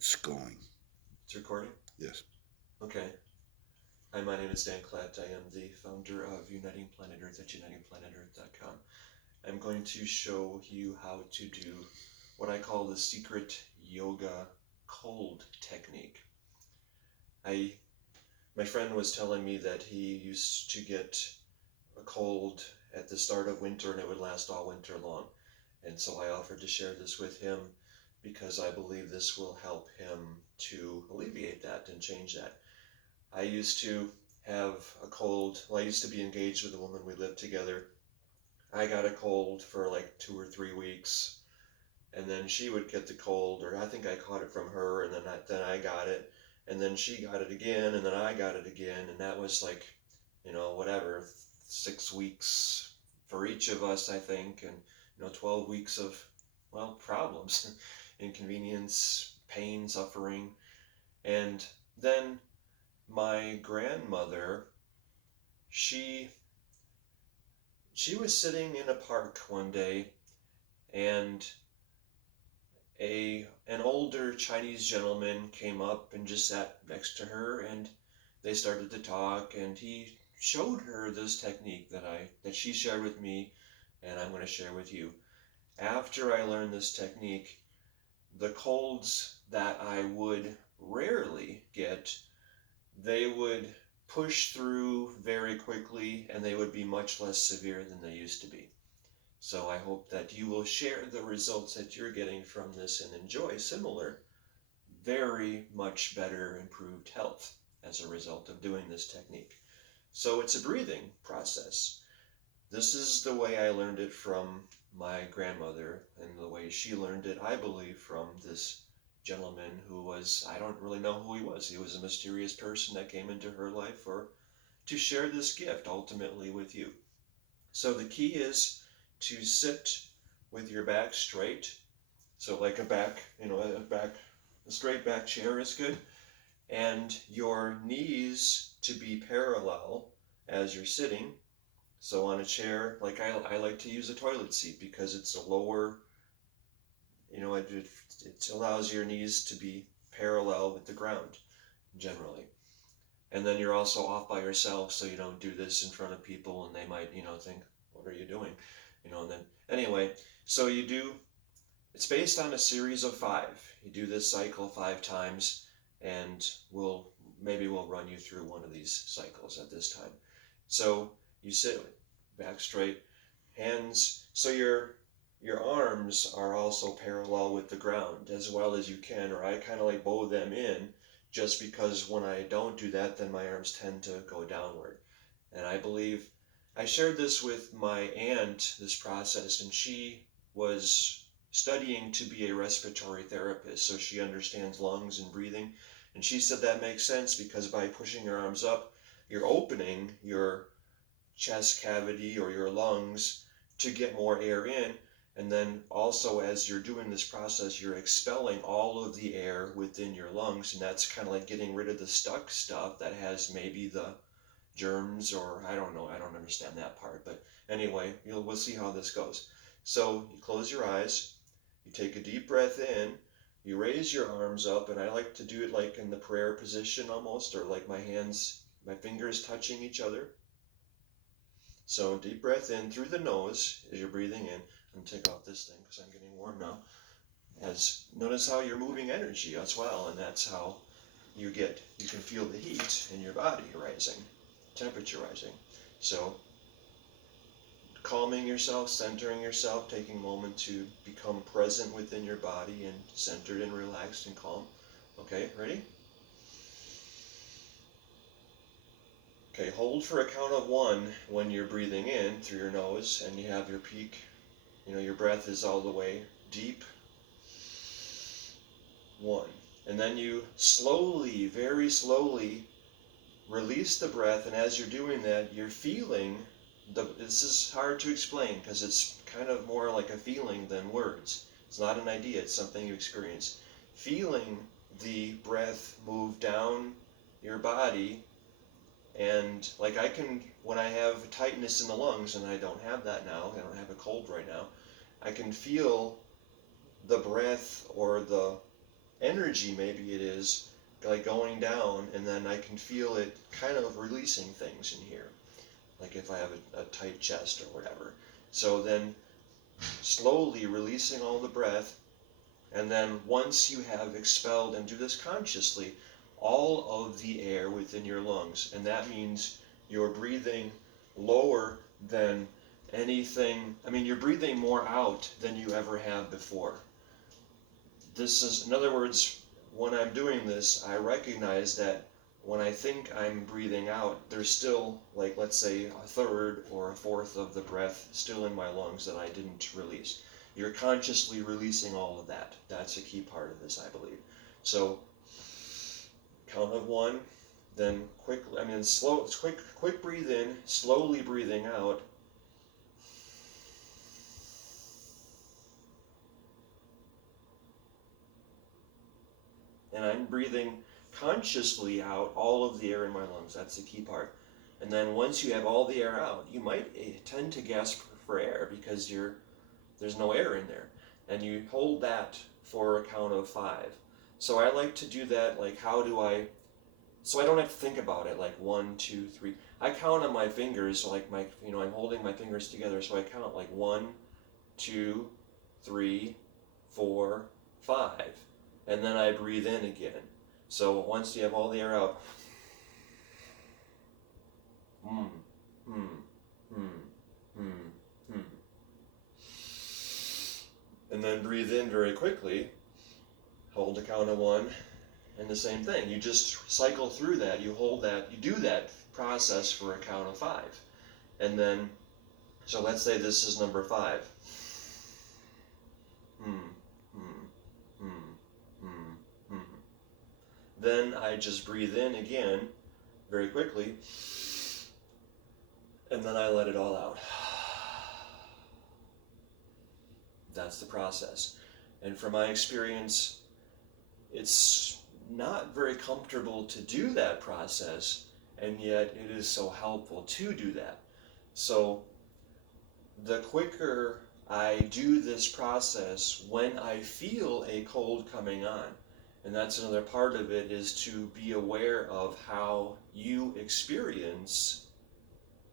It's going. It's recording? Yes. Okay. Hi, my name is Dan Klatt. I am the founder of Uniting Planet Earth at unitingplanetearth.com. I'm going to show you how to do what I call the secret yoga cold technique. My friend was telling me that he used to get a cold at the start of winter and it would last all winter long. And so I offered to share this with him because I believe this will help him to alleviate that and change that. I used to have a cold. Well, I used to be engaged with a woman. We lived together. I got a cold for like 2 or 3 weeks, and then she would get the cold, or I think I caught it from her, and then I got it, and then she got it again, and then I got it again, and that was like, whatever, 6 weeks for each of us, I think, and 12 weeks of, well, problems, inconvenience, pain, suffering, and then my grandmother, she she was sitting in a park one day, and an older Chinese gentleman came up and just sat next to her, and they started to talk, and he showed her this technique that she shared with me, and I'm going to share with you. After I learned this technique, the colds that I would rarely get, they would push through very quickly, and they would be much less severe than they used to be. So I hope that you will share the results that you're getting from this and enjoy similar, very much better improved health as a result of doing this technique. So it's a breathing process. This is the way I learned it from my grandmother, and the way she learned it, I believe, from this gentleman who was, I don't really know who he was. He was a mysterious person that came into her life to share this gift ultimately with you. So the key is to sit with your back straight. So like a straight back chair is good. And your knees to be parallel as you're sitting. So on a chair, like I like to use a toilet seat because it's a lower, it allows your knees to be parallel with the ground generally. And then you're also off by yourself, so you don't do this in front of people and they might, think, what are you doing? And then anyway, so it's based on a series of 5. You do this cycle 5 times, and maybe we'll run you through one of these cycles at this time. So you sit back straight, hands, so your arms are also parallel with the ground as well as you can, or I kind of like bow them in, just because when I don't do that, then my arms tend to go downward. And I believe I shared this with my aunt, this process, and she was studying to be a respiratory therapist, so she understands lungs and breathing. And she said that makes sense because by pushing your arms up, you're opening your chest cavity or your lungs to get more air in. And then also, as you're doing this process, you're expelling all of the air within your lungs, and that's kind of like getting rid of the stuck stuff that has maybe the germs, or I don't know, I don't understand that part. But anyway, we'll see how this goes. So you close your eyes, you take a deep breath in, you raise your arms up, and I like to do it like in the prayer position almost, or like my fingers touching each other. So deep breath in through the nose as you're breathing in. I'm gonna take off this thing because I'm getting warm now. Notice how you're moving energy as well, and that's how you can feel the heat in your body rising, temperature rising. So calming yourself, centering yourself, taking a moment to become present within your body and centered and relaxed and calm. Okay, ready? Okay, hold for a count of 1 when you're breathing in through your nose and you have your peak, your breath is all the way deep. 1. And then you slowly, very slowly release the breath, and as you're doing that, you're feeling, this is hard to explain because it's kind of more like a feeling than words. It's not an idea, it's something you experience. Feeling the breath move down your body, and like when I have tightness in the lungs, and I don't have that now, I don't have a cold right now, I can feel the breath or the energy, maybe it is, like going down, and then I can feel it kind of releasing things in here, like if I have a tight chest or whatever. So then slowly releasing all the breath, and then once you have expelled, and do this consciously, all of the air within your lungs, and that means you're breathing lower than anything, I mean, you're breathing more out than you ever have before. This is, in other words, when I'm doing this, I recognize that when I think I'm breathing out, there's still, like, let's say, a third or a fourth of the breath still in my lungs that I didn't release. You're consciously releasing all of that. That's a key part of this, I believe. So, count of one, then quick breathe in, slowly breathing out. And I'm breathing consciously out all of the air in my lungs. That's the key part. And then once you have all the air out, you might tend to gasp for air because there's no air in there. And you hold that for a count of 5. So I like to do that, like, so I don't have to think about it, like 1, 2, 3. I count on my fingers, so like I'm holding my fingers together, so I count like 1, 2, 3, 4, 5. And then I breathe in again. So once you have all the air out, and then breathe in very quickly, hold a count of 1, and the same thing. You just cycle through that, you hold that, you do that process for a count of 5. And then, so let's say this is number 5. Then I just breathe in again, very quickly, and then I let it all out. That's the process. And from my experience, it's not very comfortable to do that process, and yet it is so helpful to do that. So the quicker I do this process when I feel a cold coming on, and that's another part of it, is to be aware of how you experience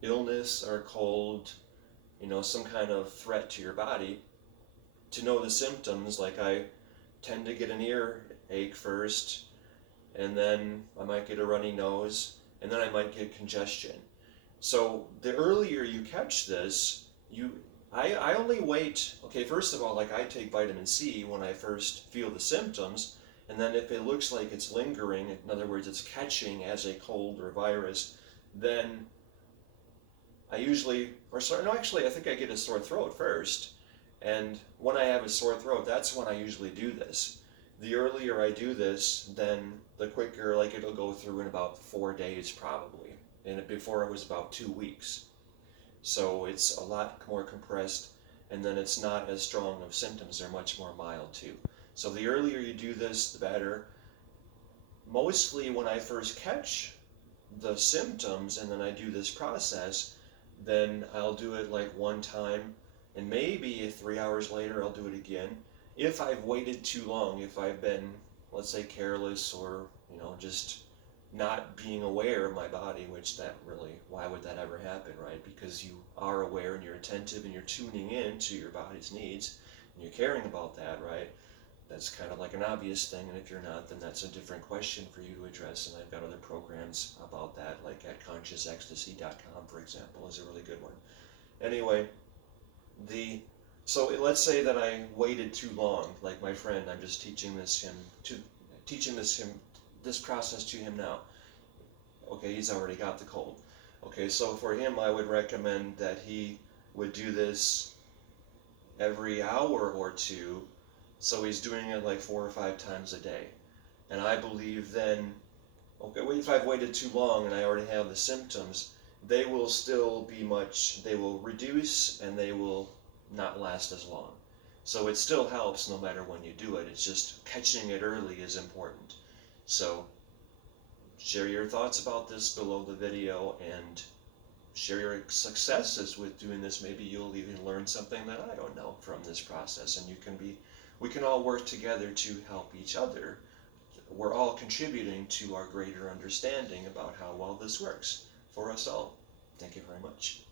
illness or cold, some kind of threat to your body, to know the symptoms. Like, I tend to get an earache first, and then I might get a runny nose, and then I might get congestion. So the earlier you catch this, I only wait, okay, first of all, like, I take vitamin C when I first feel the symptoms, and then if it looks like it's lingering, in other words, it's catching as a cold or virus, then I usually, I think I get a sore throat first. And when I have a sore throat, that's when I usually do this. The earlier I do this, then the quicker, like, it'll go through in about 4 days probably. And before it was about 2 weeks. So it's a lot more compressed, and then it's not as strong of symptoms. They're much more mild too. So the earlier you do this, the better. Mostly when I first catch the symptoms and then I do this process, then I'll do it like one time, and maybe 3 hours later I'll do it again. If I've waited too long, if I've been, let's say, careless, or just not being aware of my body, which why would that ever happen, right? Because you are aware and you're attentive and you're tuning in to your body's needs and you're caring about that, right? That's kind of like an obvious thing, and if you're not, then that's a different question for you to address, and I've got other programs about that, like at consciousecstasy.com, for example, is a really good one. Anyway, so let's say that I waited too long, like my friend, I'm just teaching this process to him now. Okay, he's already got the cold. Okay, so for him, I would recommend that he would do this every hour or two. So he's doing it like 4 or 5 times a day. And I believe then, okay, if I've waited too long and I already have the symptoms, they will reduce, and they will not last as long. So it still helps no matter when you do it. It's just catching it early is important. So share your thoughts about this below the video, and share your successes with doing this. Maybe you'll even learn something that I don't know from this process, and we can all work together to help each other we're all contributing to our greater understanding about how well this works for us all. Thank you very much.